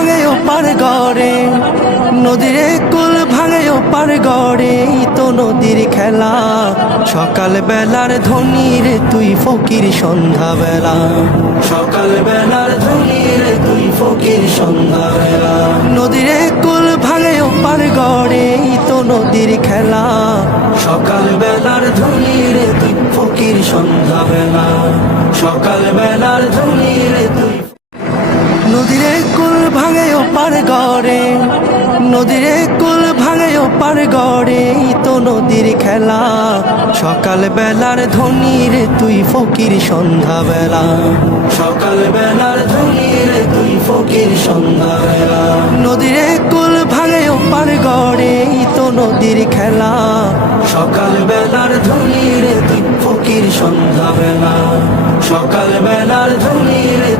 ভাঙে ওপার গড়ে, নদীর কুল ভাঙে ওপার গড়ে, তো নদীর খেলা। সকাল বেলার ধনী রে তুই ফকির সন্ধ্যা বেলা, সকাল বেলার ধনী রে তুই ফকির সন্ধ্যা বেলা। নদীর কুল ভাঙে ওপার গড়ে, তো নদীর খেলা। সকাল বেলার ধনী রে তুই ফকির সন্ধ্যা বেলা, সকাল বেলার ধনী রে তুই। নদীর কুল ভাঙে ওপার গড়ে, নদীর কুল ভাঙে ওপার গড়ে, তো নদীর খেলা। সকাল বেলার ধনী রে তুই ফকির সন্ধ্যা বেলা, সকাল বেলার ধনী রে তুই ফকির সন্ধ্যা বেলা। নদীর কুল ভাঙে ওপার গড়ে, তো নদীর খেলা। সকাল বেলার ধনী রে তুই ফকির সন্ধ্যা বেলা, সকাল বেলার ধনী রে।